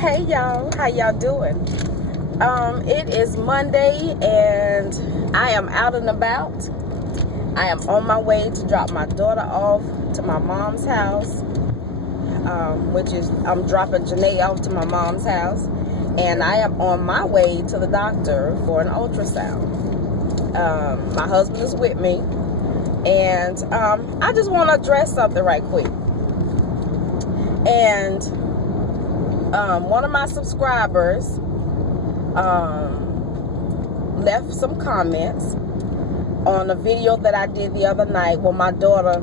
Hey y'all, how y'all doing? It is Monday and I am out and about. I am on my way to drop my daughter off to my mom's house, I'm dropping Janae off to my mom's house, and I am on my way to the doctor for an ultrasound. My husband is with me, and I just want to address something right quick. And one of my subscribers left some comments on a video that I did the other night when my daughter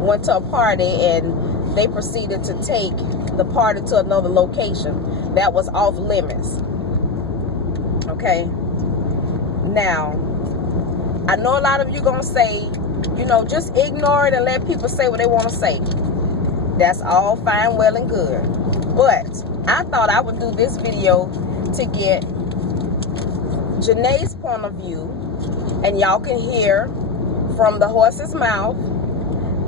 went to a party and they proceeded to take the party to another location that was off limits. Okay, now I know a lot of you gonna say, you know, just ignore it and let people say what they want to say. That's all fine, well and good, but I thought I would do this video to get Janae's point of view, and y'all can hear from the horse's mouth.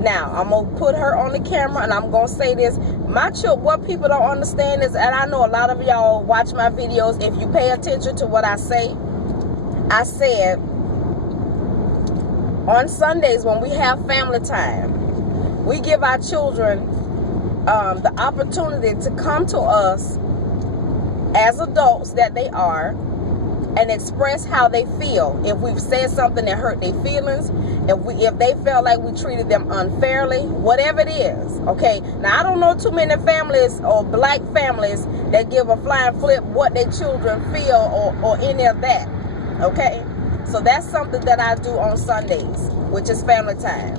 Now, I'm going to put her on the camera, and I'm going to say this. What people don't understand is, and I know a lot of y'all watch my videos, if you pay attention to what I say, I said, on Sundays when we have family time, we give our children the opportunity to come to us as adults that they are and express how they feel. If we've said something that hurt their feelings, if they felt like we treated them unfairly, whatever it is, okay? Now, I don't know too many families or black families that give a flying flip what their children feel or any of that, okay? So that's something that I do on Sundays, which is family time.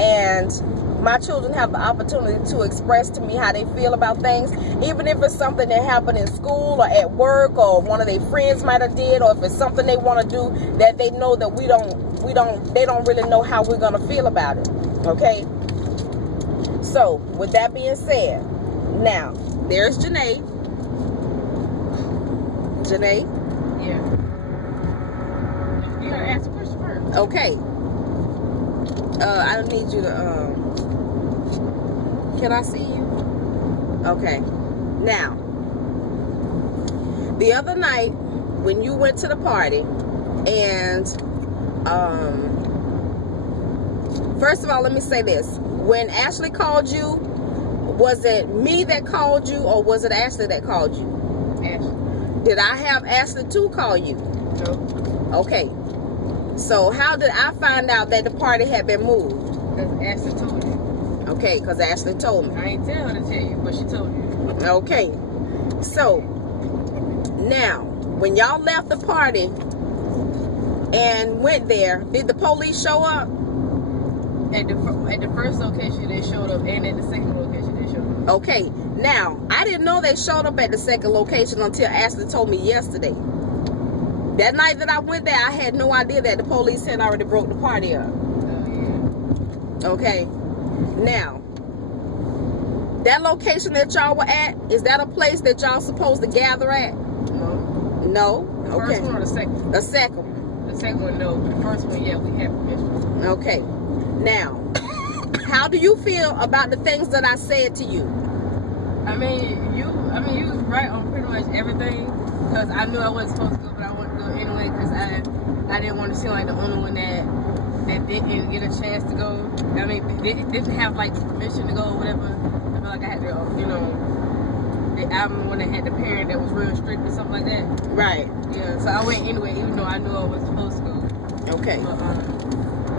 And my children have the opportunity to express to me how they feel about things, even if it's something that happened in school or at work or one of their friends might have did, or if it's something they want to do that they know that they don't really know how we're gonna feel about it. Okay. So with that being said, now there's Janae. Janae. Yeah. You gotta ask the question first. Okay. I need you to can I see you? Okay. Now, the other night when you went to the party, and first of all, let me say this. When Ashley called you, was it me that called you or was it Ashley that called you? Ashley. Did I have Ashley to call you? No. Okay. So how did I find out that the party had been moved? Because Ashley told you. Okay, because Ashley told me. I ain't tell her to tell you, but she told you. Okay. So, now, when y'all left the party and went there, did the police show up? At the first location, they showed up, and at the second location, they showed up. Okay. Now, I didn't know they showed up at the second location until Ashley told me yesterday. That night that I went there, I had no idea that the police had already broke the party up. Oh, yeah. Okay. Now, that location that y'all were at, is that a place that y'all supposed to gather at? No. No? The Okay. first one or the second one? The second one. The second one, no. The first one, yeah, we had permission. Okay. Now, how do you feel about the things that I said to you? I mean, you was right on pretty much everything, because I knew I wasn't supposed to go, but I wanted to go anyway, because I didn't want to seem like the only one that didn't get a chance to go. I mean, didn't have like permission to go or whatever. I feel like I had to, you know, I'm the one that had the parent that was real strict or something like that. Right. Yeah, so I went anyway, even though I knew I wasn't supposed to go. Okay. But,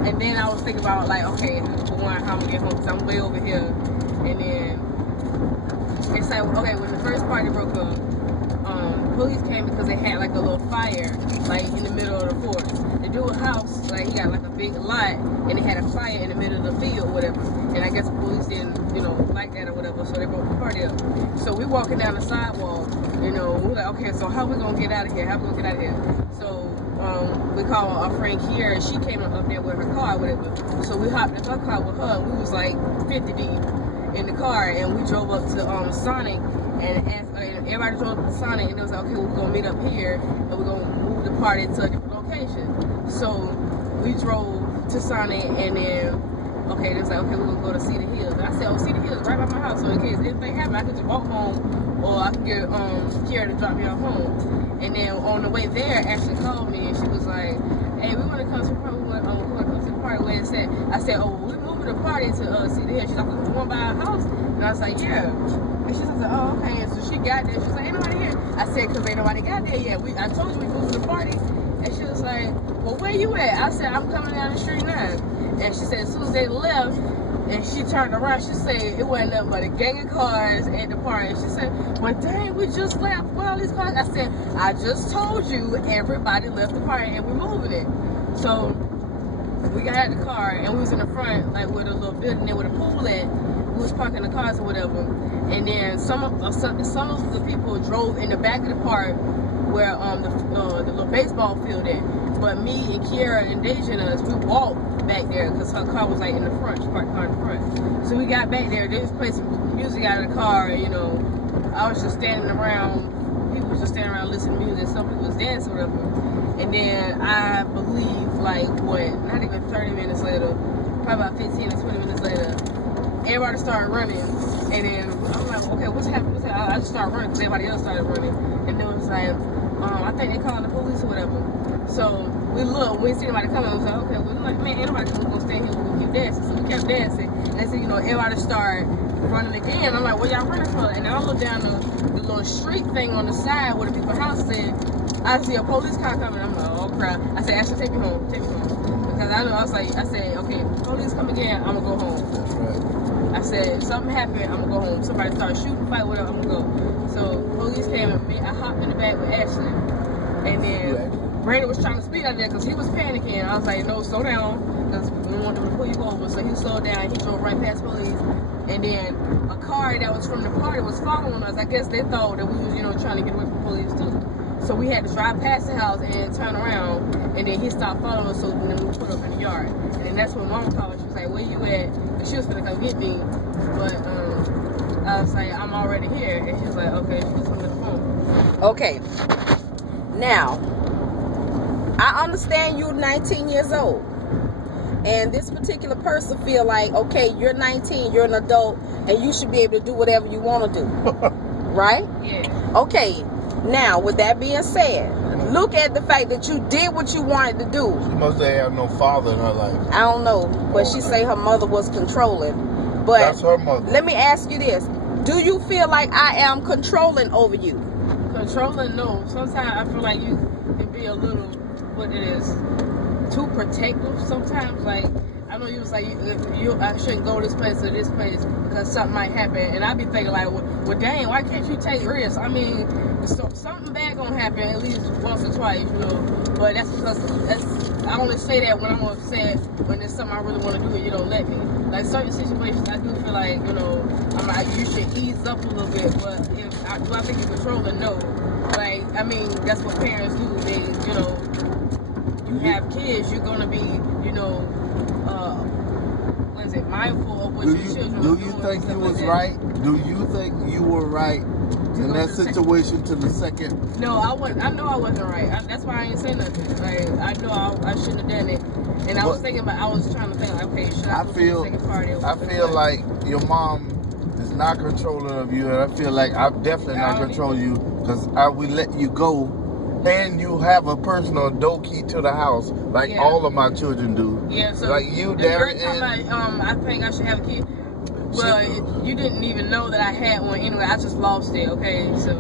and then I was thinking about like, okay, for one, how I'm gonna get home, because I'm way over here. And then it's like, okay, when the first party broke up, police came because they had like a little fire, like in the middle of the forest. The dude's house, like he got like a big lot, and they had a fire in the middle of the field or whatever. And I guess the police didn't, you know, like that or whatever, so they broke the party up. So we walking down the sidewalk, you know, we're like, okay, so how we gonna get out of here? How we gonna get out of here? So we called our friend Kiera, and she came up there with her car or whatever. So we hopped in her car with her, and we was like 50 deep in the car, and we drove up to Sonic, and everybody drove up to Sonic, and it was like, okay, we're gonna meet up here, and we're gonna move the party to a different location. So we drove to Sonic, and then okay, they was like, okay, we're gonna go to Cedar Hills. And I said, oh, Cedar Hills right by my house, so in case anything happened, I could just walk home, or I can get Kiara to drop me off home. And then on the way there, Ashley called me and she was like, hey, we want to come to the party. We want to come to the party where it's at. I said, oh, we're moving the party to see the hill. She's like, the one by our house? And I was like, yeah. And she said, oh, okay. And so she got there. She was like, ain't nobody here. I said, because ain't nobody got there yet. I told you we moved to the party. And she was like, well, where you at? I said, I'm coming down the street now. And she said, as soon as they left, and she turned around, she said, it wasn't nothing but a gang of cars at the party. And she said, well, dang, we just left. Where all these cars? I said, I just told you everybody left the party and we're moving it. So we got out the car and we was in the front, like with a little building there with a pool at. We was parking the cars or whatever. And then some of the people drove in the back of the park where the little baseball field is. But me and Kiara and Deja and us, we walked back there because her car was like in the front. She parked the car in the front. So we got back there. They just played some music out of the car. You know, I was just standing around. People was just standing around listening to music. Some people was dancing or whatever. And then I believe like what? Not even 30 minutes later, probably about 15 to 20 minutes later, everybody started running. And then I'm like, okay, what's happening? I just started running because everybody else started running. And then it was like, I think they calling the police or whatever. So we looked, we didn't see nobody coming. I was like, okay, well, like, man, ain't nobody coming, we're gonna stay here, we're gonna keep dancing. So we kept dancing. And they said, you know, everybody started running again. I'm like, what y'all running for? And then I look down the little street thing on the side where the people's house is. I see a police car coming. I'm like, oh crap. I said, Ashley, take me home. Because I know, I said, okay, if police come again, I'm gonna go home. That's right. I said, if something happened, I'm gonna go home. Somebody started shooting, fight, whatever, I'm gonna go. So police came and I hopped in the back with Ashley. And then Brandon was trying to speed out there because he was panicking. I was like, no, slow down, because we want them to pull you over. So he slowed down. He drove right past police. And then a car that was from the party was following us. I guess they thought that we was, you know, trying to get away from police too. So we had to drive past the house and turn around. And then he stopped following us, so then we put up in the yard. And then that's when Mama called. She was like, where you at? And she was gonna come get me. But I was like, I'm already here. And she was like, okay. She was on the phone. Okay. Now, I understand you're 19 years old. And this particular person feel like, okay, you're 19, you're an adult, and you should be able to do whatever you want to do. Right? Yeah. Okay. Now, with that being said, look at the fact that you did what you wanted to do. She must have had no father in her life. I don't know, but she say her mother was controlling. But that's her mother. Let me ask you this. Do you feel like I am controlling over you? Controlling, no. Sometimes I feel like you can be a little, what it is, too protective sometimes. Like, I know you was like, I shouldn't go this place or this place because something might happen. And I be thinking like, well, dang, why can't you take risks? I mean, something bad gonna happen at least once or twice, you know. But that's because I only say that when I'm upset, when there's something I really want to do and you don't let me. Like certain situations, I do feel like, you know, I'm like, you should ease up a little bit. But do I think you're controlling? No. Like, I mean, that's what parents do. They, you know, you have kids, you're gonna be, you know, what is it, mindful of what your children are doing. Do you think you was right? Do you think you were right in that situation to the second? No, I know I wasn't right. That's why I ain't say nothing. Like, I know I shouldn't have done it. And I was thinking about, I was trying to think, like, okay, should I go to the second party? I feel like your mom is not controlling of you, and I feel like I'm definitely not controlling you because I will let you go, and you have a personal door key to the house, like all of my children do. Yeah, so like you, the Darren, first time I think I should have a key. Well, you didn't even know that I had one anyway. I just lost it. Okay, so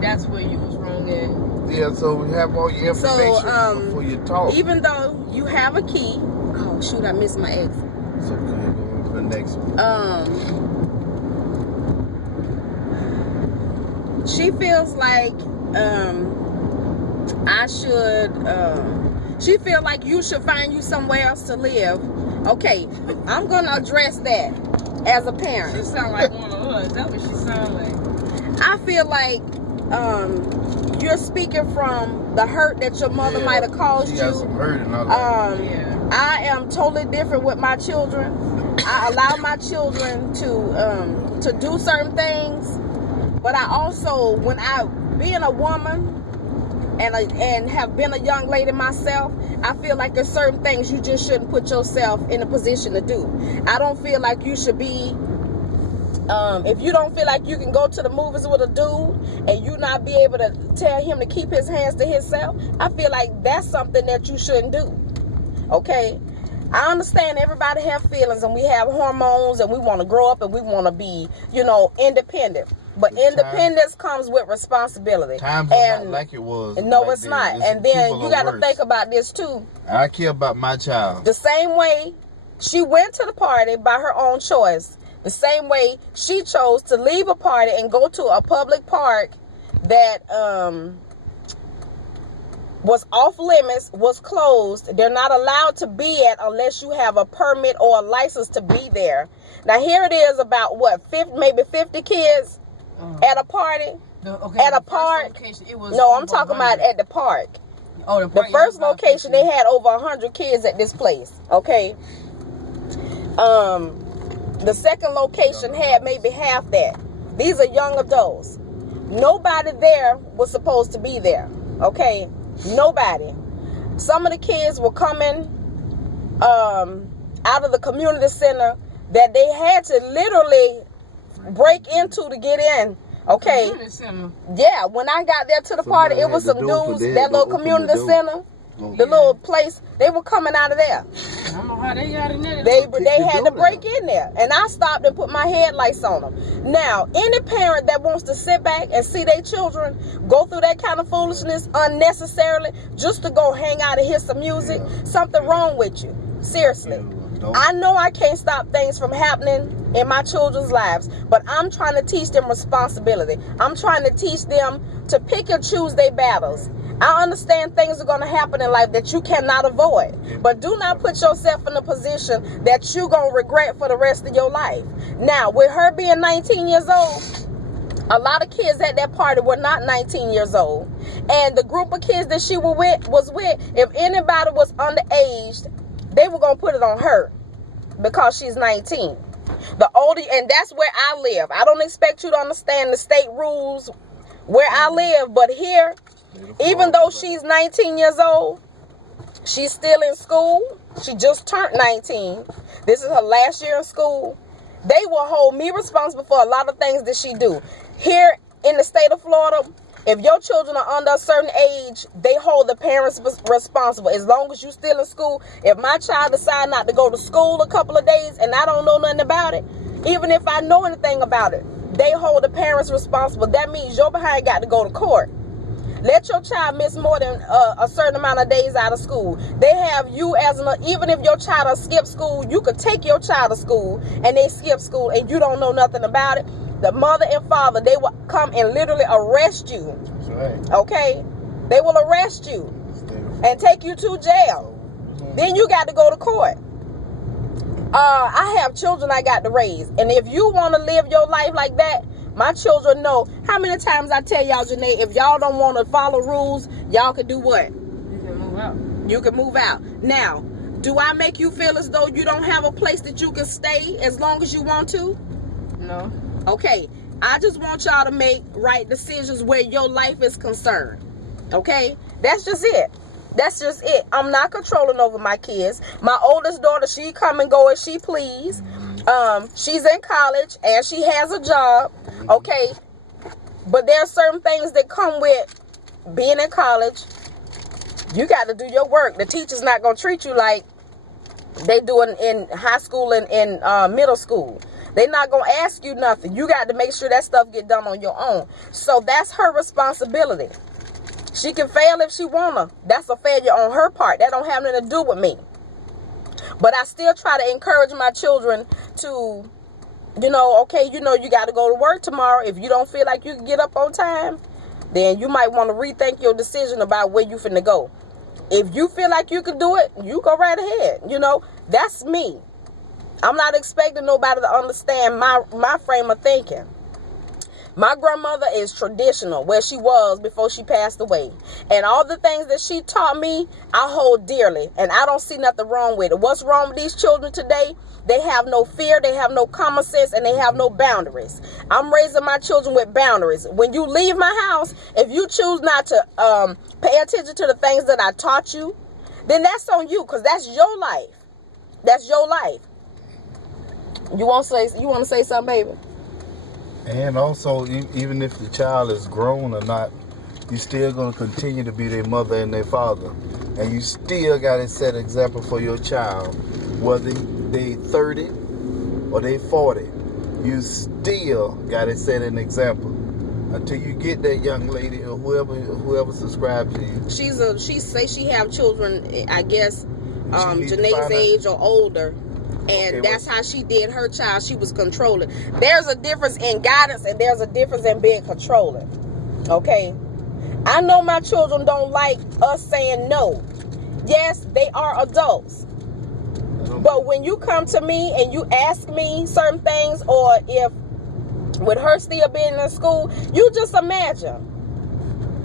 that's where you was wrong at. Yeah, so we have all your information before you talk. Even though you have a key, oh shoot, I missed my exit. It's okay, go on to the next one. She feels like I should. She feel like you should find you somewhere else to live. Okay, I'm gonna address that as a parent. She sound like one of us. That's what she sound like. I feel like you're speaking from the hurt that your mother might have caused you. She got some hurt in her life. I am totally different with my children. I allow my children to do certain things, but I also, when I being a woman and have been a young lady myself, I feel like there's certain things you just shouldn't put yourself in a position to do. I don't feel like you should be If you don't feel like you can go to the movies with a dude and you not be able to tell him to keep his hands to himself, I feel like that's something that you shouldn't do. Okay? I understand everybody have feelings and we have hormones and we want to grow up and we want to be, independent. But independence comes with responsibility. Times are not like it was. No, like it's not. And then you got to think about this too. I care about my child. The same way she went to the party by her own choice. The same way she chose to leave a party and go to a public park that was off limits, was closed. They're not allowed to be at unless you have a permit or a license to be there. Now here it is about maybe 50 kids at a party, at a park. No, I'm talking about at the park. Oh, the first location they had over 100 kids at this place. Okay. The second location had maybe half that. These are young adults. Nobody there was supposed to be there. Okay? Nobody. Some of the kids were coming out of the community center that they had to literally break into to get in. Okay? Yeah, when I got there to the party, it was some dudes, that little community center. The little place, they were coming out of there. I don't know how they got in there. They had to break in there. And I stopped and put my headlights on them. Now, any parent that wants to sit back and see their children go through that kind of foolishness unnecessarily just to go hang out and hear some music, something wrong with you. Seriously. I know I can't stop things from happening in my children's lives, but I'm trying to teach them responsibility. I'm trying to teach them to pick and choose their battles. I understand things are going to happen in life that you cannot avoid. But do not put yourself in a position that you're going to regret for the rest of your life. Now, with her being 19 years old, a lot of kids at that party were not 19 years old. And the group of kids that she was with, if anybody was underage, they were going to put it on her because she's 19. The older, and that's where I live. I don't expect you to understand the state rules where I live, but here, even though she's 19 years old, she's still in school. She just turned 19. This is her last year in school. They will hold me responsible for a lot of things that she do. Here in the state of Florida, if your children are under a certain age, they hold the parents responsible. As long as you're still in school, if my child decides not to go to school a couple of days and I don't know nothing about it, even if I know anything about it, they hold the parents responsible. That means your behind got to go to court. Let your child miss more than a certain amount of days out of school. They have you as even if your child skip school, you could take your child to school and they skip school and you don't know nothing about it. The mother and father, they will come and literally arrest you. That's right. Okay? They will arrest you and take you to jail. Then you got to go to court. I have children I got to raise. And if you want to live your life like that, my children know how many times I tell y'all, Janae, if y'all don't want to follow rules, y'all can do what? You can move out. You can move out. Now, do I make you feel as though you don't have a place that you can stay as long as you want to? No. Okay. I just want y'all to make right decisions where your life is concerned. Okay? That's just it. That's just it. I'm not controlling over my kids. My oldest daughter, she come and go as she please. She's in college and she has a job. Okay. But there are certain things that come with being in college. You got to do your work. The teacher's not going to treat you like they do in high school and in middle school. They're not going to ask you nothing. You got to make sure that stuff get done on your own. So that's her responsibility. She can fail if she wanna. That's a failure on her part. That don't have nothing to do with me. But I still try to encourage my children to, okay, you got to go to work tomorrow. If you don't feel like you can get up on time, then you might want to rethink your decision about where you finna go. If you feel like you can do it, you go right ahead. That's me. I'm not expecting nobody to understand my frame of thinking. My grandmother is traditional, where she was before she passed away. And all the things that she taught me, I hold dearly. And I don't see nothing wrong with it. What's wrong with these children today? They have no fear, they have no common sense, and they have no boundaries. I'm raising my children with boundaries. When you leave my house, if you choose not to pay attention to the things that I taught you, then that's on you, because that's your life. That's your life. You want to say something, baby? And also, even if the child is grown or not, you still gonna continue to be their mother and their father, and you still gotta set example for your child, whether they 30 or they 40. You still gotta set an example until you get that young lady or whoever subscribes to you. She say she have children, I guess, Janae's find age or older. And Okay, that's how she did her child. She was controlling. There's a difference in guidance and there's a difference in being controlling. Okay? I know my children don't like us saying no. Yes, they are adults. But when you come to me and you ask me certain things, or if with her still being in school, you just imagine.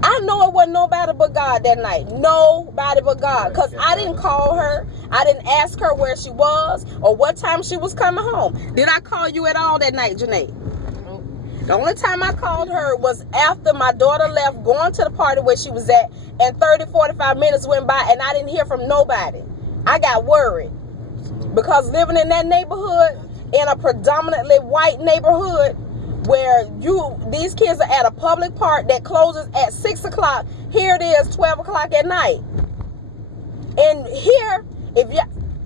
I know it wasn't nobody but God that night. Nobody but God. Because I didn't call her. I didn't ask her where she was or what time she was coming home. Did I call you at all that night, Janae? Nope. The only time I called her was after my daughter left, going to the party where she was at, and 30, 45 minutes went by and I didn't hear from nobody. I got worried. Because living in that neighborhood, in a predominantly white neighborhood, where these kids are at a public park that closes at 6 o'clock. Here it is, 12 o'clock at night. And here, if your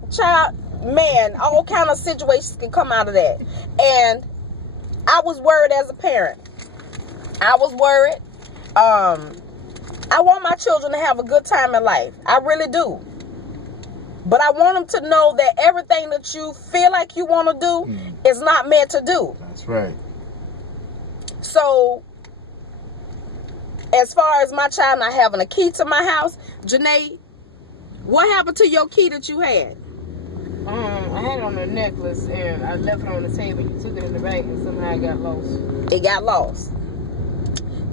child, man, all kind of situations can come out of that. And I was worried as a parent. I was worried. I want my children to have a good time in life. I really do. But I want them to know that everything that you feel like you want to do is not meant to do. That's right. So, as far as my child not having a key to my house, Janae, what happened to your key that you had? I had it on a necklace and I left it on the table. You took it in the bag and somehow it got lost. It got lost.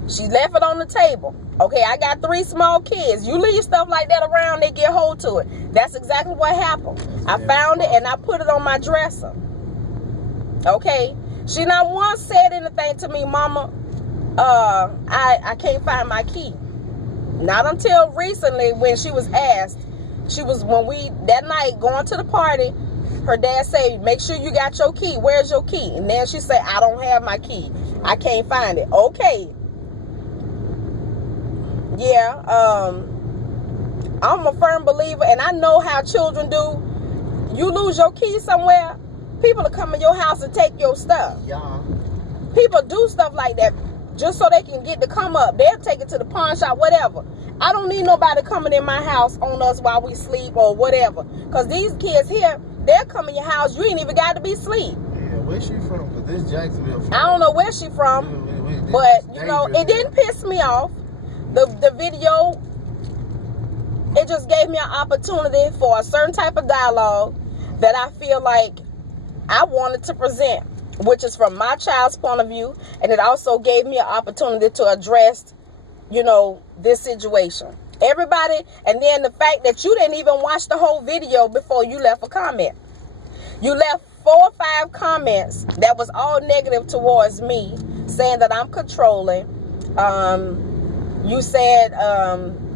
She left it on the table. Okay, I got 3 small kids. You leave stuff like that around, they get hold to it. That's exactly what happened. I found it and I put it on my dresser. Okay? She not once said anything to me, Mama, I can't find my key. Not until recently when she was asked. That night going to the party, her dad said, make sure you got your key. Where's your key? And then she said, I don't have my key. I can't find it. Okay. Yeah, I'm a firm believer, and I know how children do. You lose your key somewhere, people will come in your house and take your stuff. Yeah. People do stuff like that just so they can get to come up. They'll take it to the pawn shop, whatever. I don't need nobody coming in my house on us while we sleep or whatever. Because these kids here, they'll come in your house. You ain't even got to be asleep. Yeah, where's she from? Because this Jacksonville from. I don't know where she from. But, you know, it didn't piss me off. The video, it just gave me an opportunity for a certain type of dialogue that I feel like I wanted to present, which is from my child's point of view. And it also gave me an opportunity to address, you know, this situation. Everybody, and then the fact that you didn't even watch the whole video before you left a comment. You left 4 or 5 comments that was all negative towards me, saying that I'm controlling. You said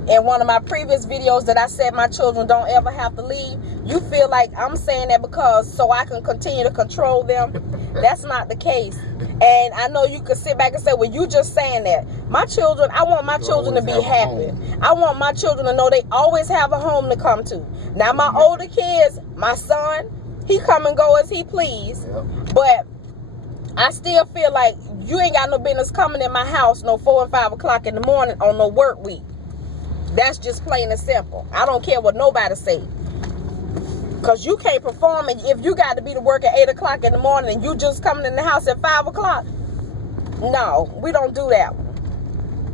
in one of my previous videos that I said my children don't ever have to leave. You feel like I'm saying that because so I can continue to control them. That's not the case. And I know you could sit back and say, well, you just saying that. My children, I want my children to be happy. I want my children to know they always have a home to come to. Now, my older kids, my son, he come and go as he please. But I still feel like you ain't got no business coming in my house no 4 and 5 o'clock in the morning on no work week. That's just plain and simple. I don't care what nobody say. Because you can't perform, and if you got to be to work at 8 o'clock in the morning and you just coming in the house at 5 o'clock, no, we don't do that.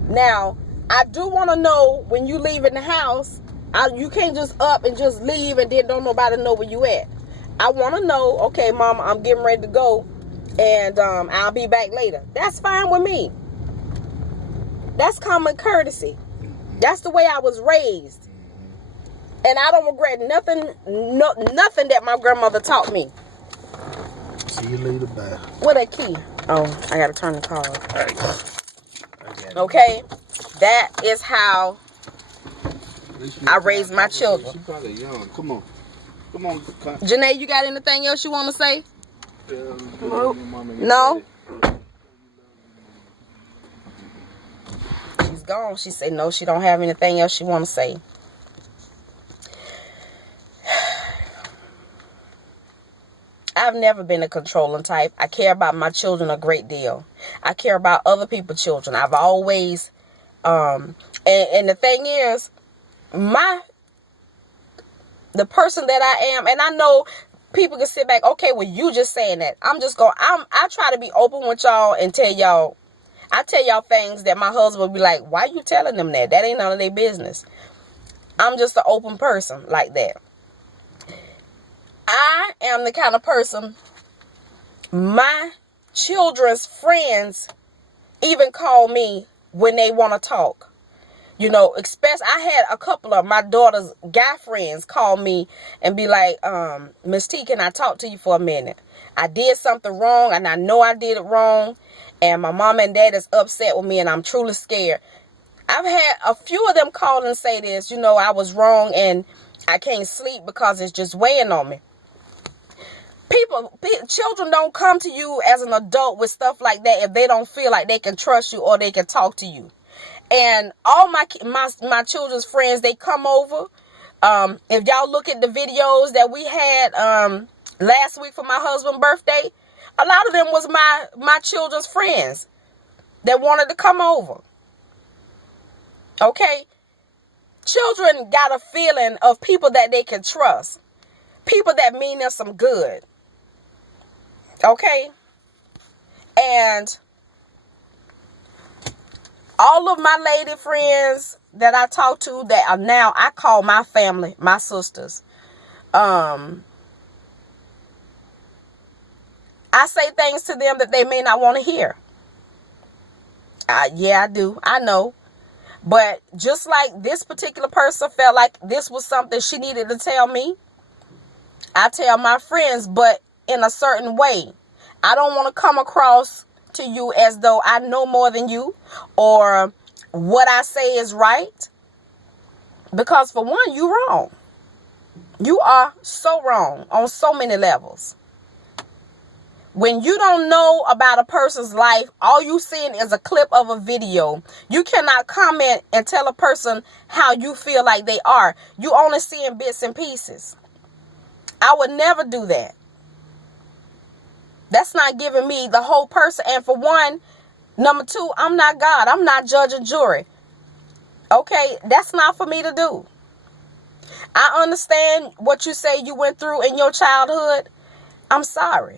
Now, I do want to know when you leave in the house, you can't just up and just leave and then don't nobody know where you at. I want to know, okay, Mama, I'm getting ready to go. And I'll be back later. That's fine with me. That's common courtesy. That's the way I was raised. And I don't regret nothing that my grandmother taught me. See you later, bye. What a key. Oh, I gotta turn the car off. Okay? That is how I raised my children. She's probably young. Come on. Come on. Janae, you got anything else you want to say? No. No? was gone, she said no, she don't have anything else she want to say. I've never been a controlling type. I care about my children a great deal. I care about other people's children. I've always, and the thing is, the person that I am, and I know people can sit back, okay, well, you just saying that. I try to be open with y'all and I tell y'all things that my husband will be like, why you telling them that? That ain't none of their business. I'm just an open person like that. I am the kind of person, my children's friends even call me when they want to talk. You know, especially I had a couple of my daughter's guy friends call me and be like, Miss T, can I talk to you for a minute? I did something wrong and I know I did it wrong. And my mom and dad is upset with me and I'm truly scared. I've had a few of them call and say this, you know, I was wrong and I can't sleep because it's just weighing on me. Children don't come to you as an adult with stuff like that if they don't feel like they can trust you or they can talk to you. And all my children's friends, they come over. If y'all look at the videos that we had last week for my husband's birthday, a lot of them was my children's friends that wanted to come over. Okay? Children got a feeling of people that they can trust. People that mean them some good. Okay? And all of my lady friends that I talk to that are now, I call my family, my sisters. I say things to them that they may not want to hear. Yeah, I do. I know. But just like this particular person felt like this was something she needed to tell me, I tell my friends, but in a certain way. I don't want to come across to you as though I know more than you or what I say is right. Because for one, you're wrong. You are so wrong on so many levels. When you don't know about a person's life, all you seeing is a clip of a video. You cannot comment and tell a person how you feel like they are. You only seeing bits and pieces. I would never do that. That's not giving me the whole person. And for one, number two, I'm not God. I'm not judge and jury. Okay, that's not for me to do. I understand what you say you went through in your childhood. I'm sorry.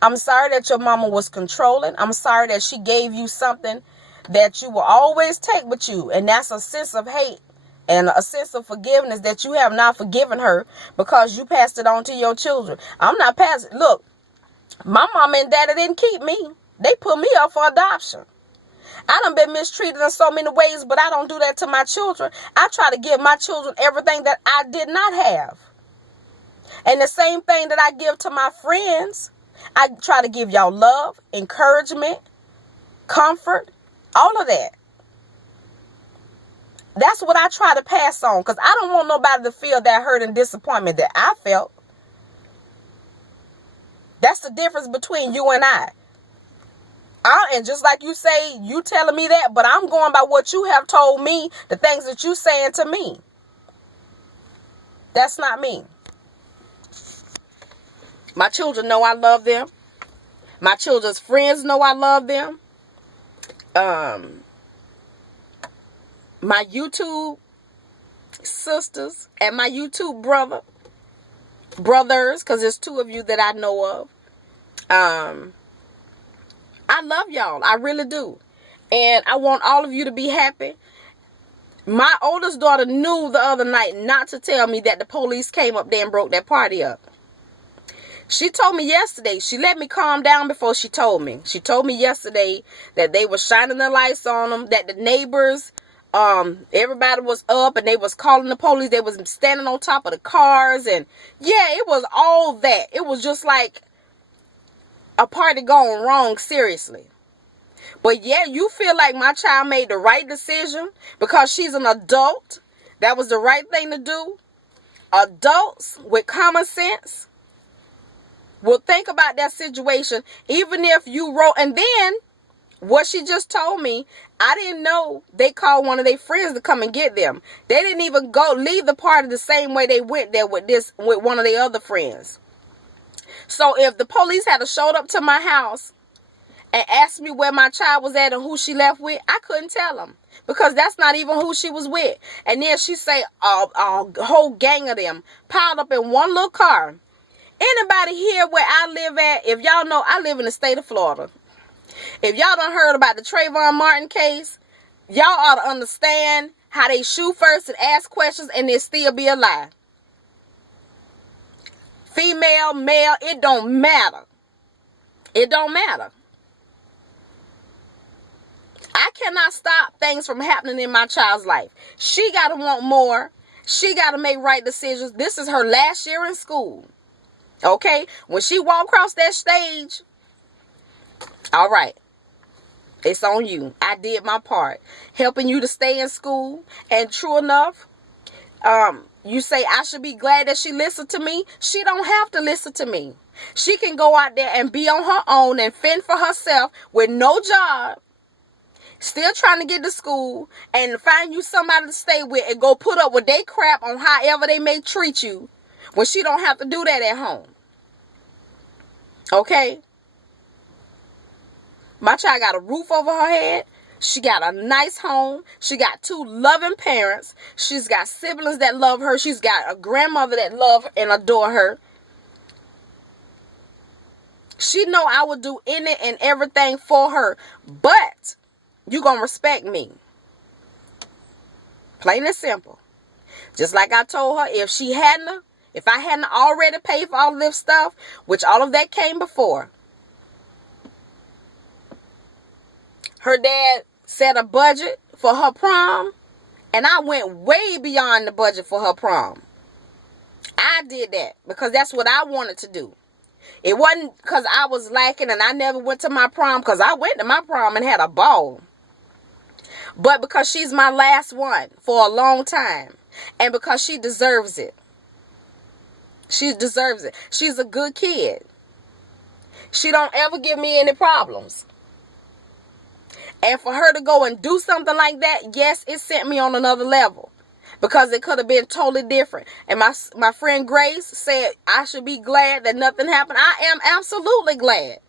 I'm sorry that your mama was controlling. I'm sorry that she gave you something that you will always take with you. And that's a sense of hate and a sense of forgiveness that you have not forgiven her because you passed it on to your children. I'm not passing. Look, my mama and daddy didn't keep me. They put me up for adoption. I done been mistreated in so many ways, but I don't do that to my children. I try to give my children everything that I did not have. And the same thing that I give to my friends, I try to give y'all love, encouragement, comfort, all of that. That's what I try to pass on because I don't want nobody to feel that hurt and disappointment that I felt. That's the difference between you and I. And just like you say, you telling me that, but I'm going by what you have told me, the things that you saying to me. That's not me. My children know I love them. My children's friends know I love them. My YouTube sisters and my YouTube brothers, because there's two of you that I know of. I love y'all. I really do. And I want all of you to be happy. My oldest daughter knew the other night not to tell me that the police came up there and broke that party up. She told me yesterday. She let me calm down before she told me. She told me yesterday that they were shining the lights on them, that the neighbors, everybody was up and they was calling the police. They was standing on top of the cars. And yeah, it was all that. It was just like a party going wrong, seriously. But yeah, you feel like my child made the right decision because she's an adult. That was the right thing to do. Adults with common sense will think about that situation, even if you wrote. And then what she just told me, I didn't know they called one of their friends to come and get them. They didn't even leave the party the same way they went there with one of their other friends. So if the police had showed up to my house and asked me where my child was at and who she left with, I couldn't tell them, because that's not even who she was with. And then she say a whole gang of them piled up in one little car. Anybody here where I live at, if y'all know, I live in the state of Florida. If y'all done heard about the Trayvon Martin case, y'all ought to understand how they shoot first and ask questions and it still be a lie. Female, male, it don't matter. It don't matter. I cannot stop things from happening in my child's life. She got to want more. She got to make right decisions. This is her last year in school. Okay? When she walk across that stage, all right, it's on you. I did my part, helping you to stay in school. And true enough, you say I should be glad that she listened to me. She don't have to listen to me. She can go out there and be on her own and fend for herself with no job, still trying to get to school, and find you somebody to stay with and go put up with their crap on however they may treat you when she don't have to do that at home. Okay? My child got a roof over her head. She got a nice home. She got 2 loving parents. She's got siblings that love her. She's got a grandmother that love and adore her. She know I would do any and everything for her. But you gonna respect me. Plain and simple. Just like I told her, if I hadn't already paid for all of this stuff, which all of that came before, her dad set a budget for her prom, and I went way beyond the budget for her prom. I did that because that's what I wanted to do. It wasn't because I was lacking and I never went to my prom, because I went to my prom and had a ball. But because she's my last one for a long time, and because she deserves it. She deserves it. She's a good kid. She don't ever give me any problems. And for her to go and do something like that, yes, it sent me on another level. Because it could have been totally different. And my friend Grace said I should be glad that nothing happened. I am absolutely glad.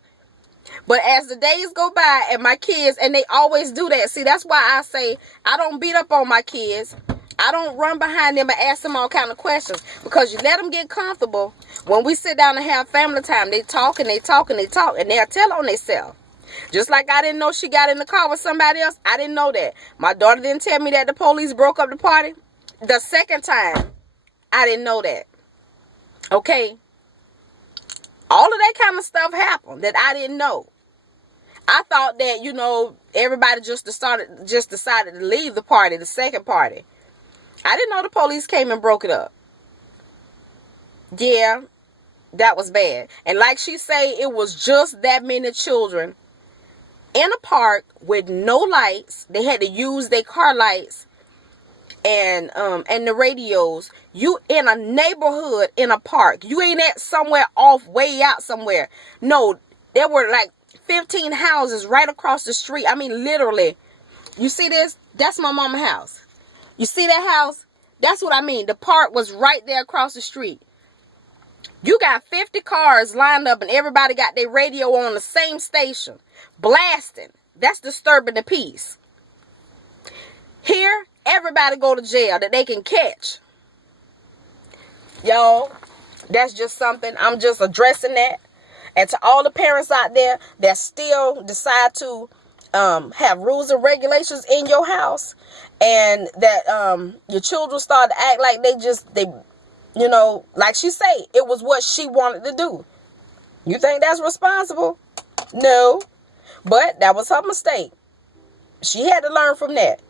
But as the days go by and my kids, and they always do that. See, that's why I say I don't beat up on my kids. I don't run behind them and ask them all kind of questions. Because you let them get comfortable. When we sit down and have family time, they talk and they talk and they talk. And they'll tell on themselves. Just like I didn't know she got in the car with somebody else. I didn't know that. My daughter didn't tell me that the police broke up the party. The second time, I didn't know that. Okay? All of that kind of stuff happened that I didn't know. I thought that, everybody just decided to leave the party, the second party. I didn't know the police came and broke it up. Yeah, that was bad. And like she say, it was just that many children in a park with no lights. They had to use their car lights and the radios. You in a neighborhood in a park. You ain't at somewhere off, way out somewhere. No, there were like 15 houses right across the street. I mean, literally. You see this? That's my mama's house. You see that house? That's what I mean. The park was right there across the street. You got 50 cars lined up and everybody got their radio on the same station, blasting. That's disturbing the peace. Here, everybody go to jail that they can catch. Y'all, that's just something. I'm just addressing that. And to all the parents out there that still decide to have rules and regulations in your house, and that your children start to act like they like she say, it was what she wanted to do. You think that's responsible? No. But that was her mistake. She had to learn from that.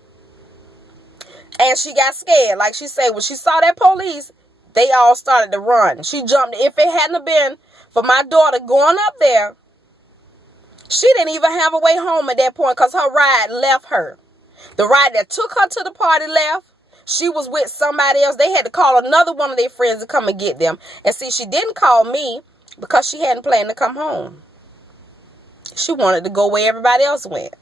And she got scared. Like she said, when she saw that police, they all started to run. She jumped. If it hadn't been for my daughter going up there, she didn't even have a way home at that point because her ride left her. The ride that took her to the party left. She was with somebody else. They had to call another one of their friends to come and get them. And see, she didn't call me because she hadn't planned to come home. She wanted to go where everybody else went.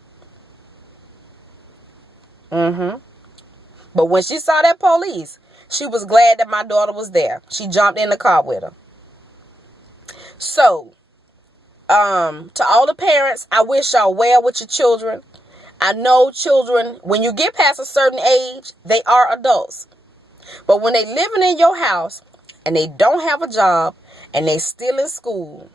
But when she saw that police, she was glad that my daughter was there. She jumped in the car with her. So, to all the parents, I wish y'all well with your children. I know children, when you get past a certain age, they are adults. But when they living in your house and they don't have a job and they still in school,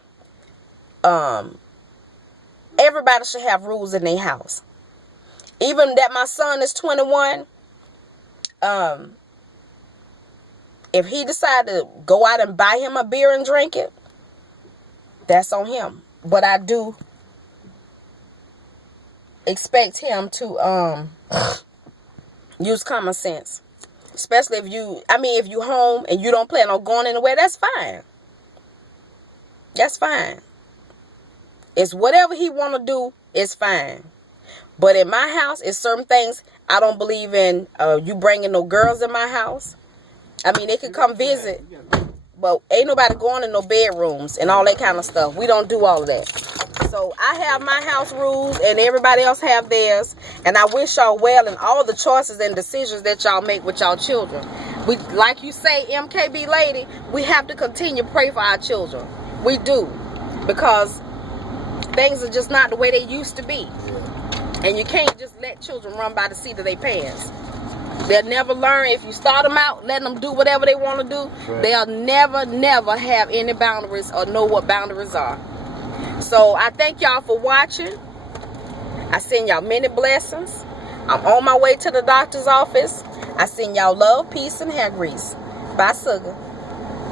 everybody should have rules in their house. Even that my son is 21, if he decide to go out and buy him a beer and drink it, that's on him. But I do expect him to use common sense. Especially if you home and you don't plan on going anywhere, that's fine. That's fine. It's whatever he want to do, it's fine. But in my house, it's certain things I don't believe in. You bringing no girls in my house. I mean, they can come visit, but ain't nobody going in no bedrooms and all that kind of stuff. We don't do all of that. So I have my house rules and everybody else have theirs. And I wish y'all well in all the choices and decisions that y'all make with y'all children. We, like you say, MKB lady, we have to continue to pray for our children. We do. Because things are just not the way they used to be. And you can't just let children run by the seat of their pants. They'll never learn. If you start them out, letting them do whatever they want to do, right, they'll never have any boundaries or know what boundaries are. So I thank y'all for watching. I send y'all many blessings. I'm on my way to the doctor's office. I send y'all love, peace, and hair grease. Bye, sugar.